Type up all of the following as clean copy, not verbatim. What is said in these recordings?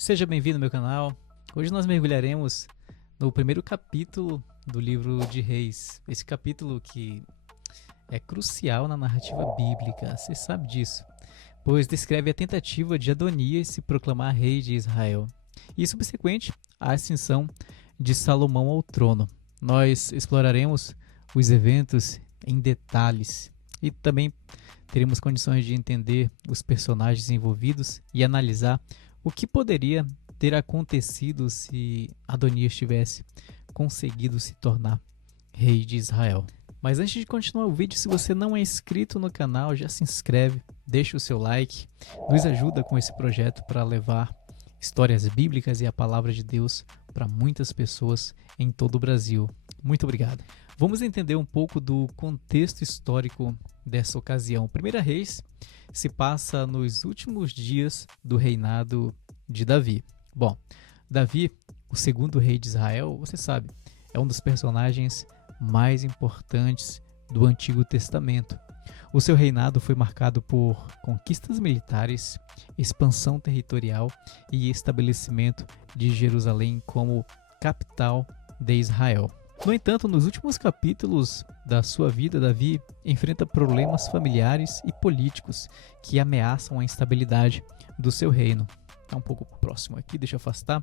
Seja bem-vindo ao meu canal. Hoje nós mergulharemos no primeiro capítulo do livro de Reis. Esse capítulo que é crucial na narrativa bíblica, você sabe disso, pois descreve a tentativa de Adonias se proclamar rei de Israel e, subsequente, a ascensão de Salomão ao trono. Nós exploraremos os eventos em detalhes e também teremos condições de entender os personagens envolvidos e analisar o que poderia ter acontecido se Adonias tivesse conseguido se tornar rei de Israel. Mas antes de continuar o vídeo, se você não é inscrito no canal, já se inscreve, deixa o seu like, nos ajuda com esse projeto para levar histórias bíblicas e a palavra de Deus para muitas pessoas em todo o Brasil. Muito obrigado. Vamos entender um pouco do contexto histórico dessa ocasião. 1 Reis se passa nos últimos dias do reinado de Davi. Bom, Davi, o segundo rei de Israel, você sabe, é um dos personagens mais importantes do Antigo Testamento. O seu reinado foi marcado por conquistas militares, expansão territorial e estabelecimento de Jerusalém como capital de Israel. No entanto, nos últimos capítulos da sua vida, Davi enfrenta problemas familiares e políticos que ameaçam a estabilidade do seu reino. Está um pouco próximo aqui, deixa eu afastar.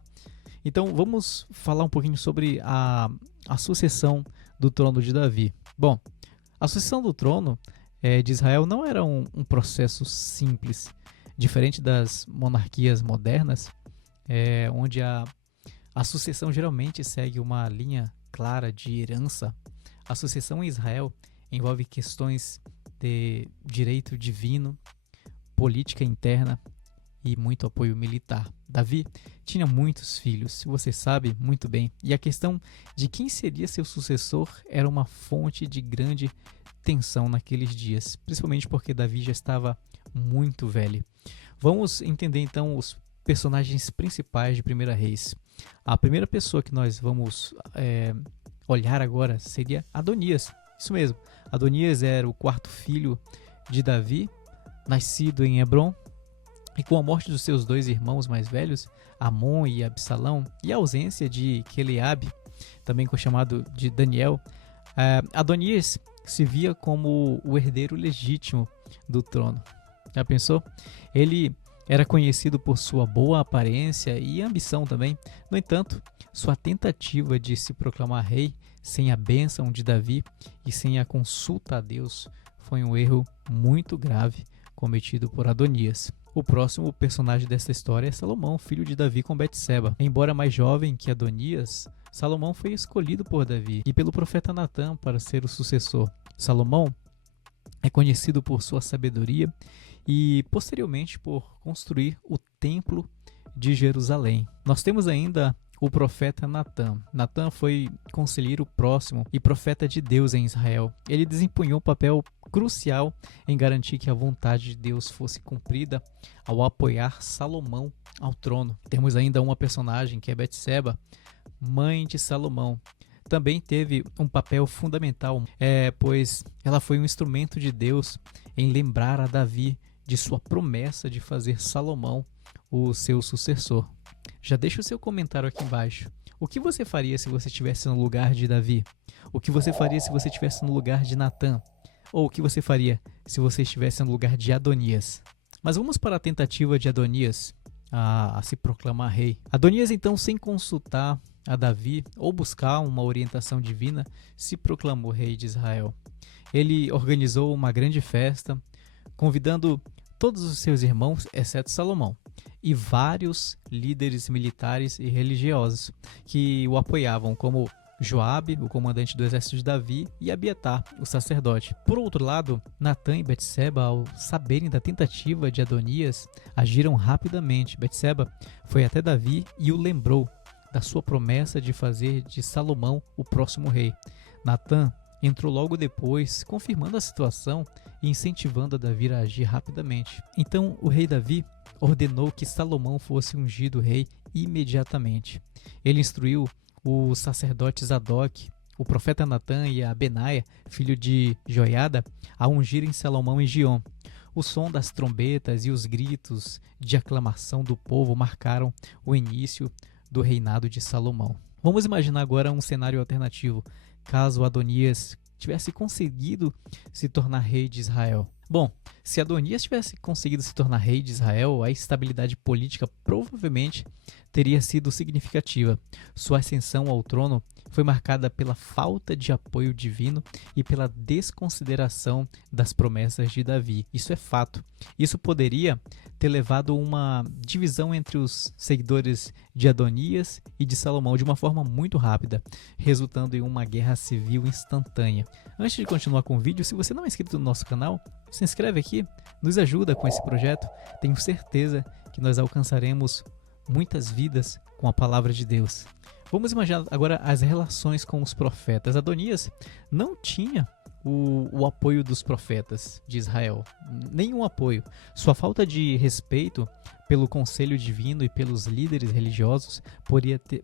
Então, vamos falar um pouquinho sobre a sucessão do trono de Davi. Bom, a sucessão do trono de Israel não era um processo simples, diferente das monarquias modernas, onde a sucessão geralmente segue uma linha clara de herança. A sucessão em Israel envolve questões de direito divino, política interna e muito apoio militar. Davi tinha muitos filhos, você sabe muito bem, e a questão de quem seria seu sucessor era uma fonte de grande tensão naqueles dias, principalmente porque Davi já estava muito velho. Vamos entender então os personagens principais de 1 Reis. A primeira pessoa que nós vamos olhar agora seria Adonias. Isso mesmo, Adonias era o quarto filho de Davi, nascido em Hebrom, e com a morte dos seus dois irmãos mais velhos, Amon e Absalão, e a ausência de Queleabe, também chamado de Daniel, Adonias se via como o herdeiro legítimo do trono. Já pensou? Ele era conhecido por sua boa aparência e ambição também. No entanto, sua tentativa de se proclamar rei sem a bênção de Davi e sem a consulta a Deus foi um erro muito grave cometido por Adonias. O próximo personagem dessa história é Salomão, filho de Davi com Betseba. Embora mais jovem que Adonias, Salomão foi escolhido por Davi e pelo profeta Natã para ser o sucessor. Salomão é conhecido por sua sabedoria e posteriormente por construir o templo de Jerusalém. Nós temos ainda o profeta Natã. Natã foi conselheiro próximo e profeta de Deus em Israel. Ele desempenhou um papel crucial em garantir que a vontade de Deus fosse cumprida ao apoiar Salomão ao trono. Temos ainda uma personagem que é Betseba, mãe de Salomão. Também teve um papel fundamental, pois ela foi um instrumento de Deus em lembrar a Davi de sua promessa de fazer Salomão o seu sucessor. Já deixa o seu comentário aqui embaixo. O que você faria se você estivesse no lugar de Davi? O que você faria se você estivesse no lugar de Natã? Ou o que você faria se você estivesse no lugar de Adonias? Mas vamos para a tentativa de Adonias a se proclamar rei. Adonias, então, sem consultar a Davi ou buscar uma orientação divina, se proclamou rei de Israel. Ele organizou uma grande festa, convidando todos os seus irmãos, exceto Salomão, e vários líderes militares e religiosos que o apoiavam, como Joabe, o comandante do exército de Davi, e Abiatar, o sacerdote. Por outro lado, Natã e Betseba, ao saberem da tentativa de Adonias, agiram rapidamente. Betseba foi até Davi e o lembrou da sua promessa de fazer de Salomão o próximo rei. Natã entrou logo depois, confirmando a situação e incentivando a Davi a agir rapidamente. Então, o rei Davi ordenou que Salomão fosse ungido rei imediatamente. Ele instruiu o sacerdote Zadok, o profeta Natã e a Benaia, filho de Joiada, a ungirem Salomão em Giom. O som das trombetas e os gritos de aclamação do povo marcaram o início do reinado de Salomão. Vamos imaginar agora um cenário alternativo, caso Adonias tivesse conseguido se tornar rei de Israel. Bom, se Adonias tivesse conseguido se tornar rei de Israel, a estabilidade política provavelmente teria sido significativa. Sua ascensão ao trono foi marcada pela falta de apoio divino e pela desconsideração das promessas de Davi. Isso é fato. Isso poderia ter levado a uma divisão entre os seguidores de Adonias e de Salomão de uma forma muito rápida, resultando em uma guerra civil instantânea. Antes de continuar com o vídeo, se você não é inscrito no nosso canal, se inscreve aqui, nos ajuda com esse projeto. Tenho certeza que nós alcançaremos muitas vidas com a palavra de Deus. Vamos imaginar agora as relações com os profetas. Adonias não tinha o apoio dos profetas de Israel, nenhum apoio. Sua falta de respeito pelo conselho divino e pelos líderes religiosos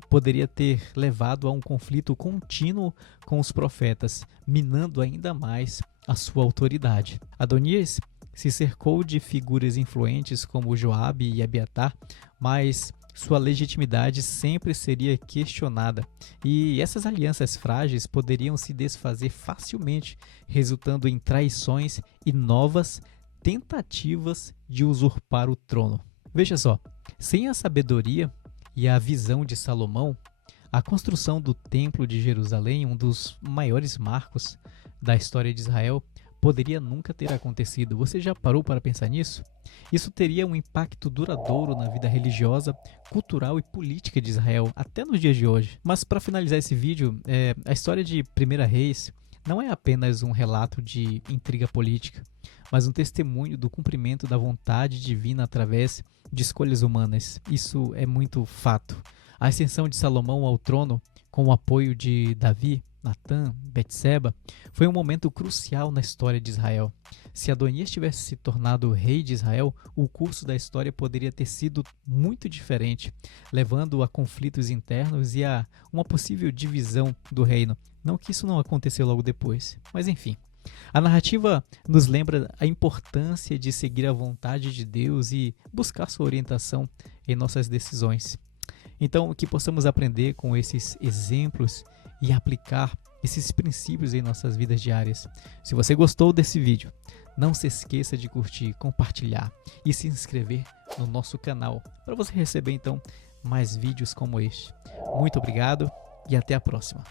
poderia ter levado a um conflito contínuo com os profetas, minando ainda mais a sua autoridade. Adonias se cercou de figuras influentes como Joabe e Abiatar, mas sua legitimidade sempre seria questionada, e essas alianças frágeis poderiam se desfazer facilmente, resultando em traições e novas tentativas de usurpar o trono. Veja só, sem a sabedoria e a visão de Salomão, a construção do Templo de Jerusalém, um dos maiores marcos da história de Israel, poderia nunca ter acontecido. Você já parou para pensar nisso? Isso teria um impacto duradouro na vida religiosa, cultural e política de Israel, até nos dias de hoje. Mas para finalizar esse vídeo, a história de 1 Reis não é apenas um relato de intriga política, mas um testemunho do cumprimento da vontade divina através de escolhas humanas. Isso é muito fato. A ascensão de Salomão ao trono, com o apoio de Davi, Natã, Betseba, foi um momento crucial na história de Israel. Se Adonias tivesse se tornado rei de Israel, o curso da história poderia ter sido muito diferente, levando a conflitos internos e a uma possível divisão do reino. Não que isso não aconteceu logo depois, mas enfim. A narrativa nos lembra a importância de seguir a vontade de Deus e buscar sua orientação em nossas decisões. Então, que possamos aprender com esses exemplos e aplicar esses princípios em nossas vidas diárias. Se você gostou desse vídeo, não se esqueça de curtir, compartilhar e se inscrever no nosso canal para você receber então mais vídeos como este. Muito obrigado e até a próxima.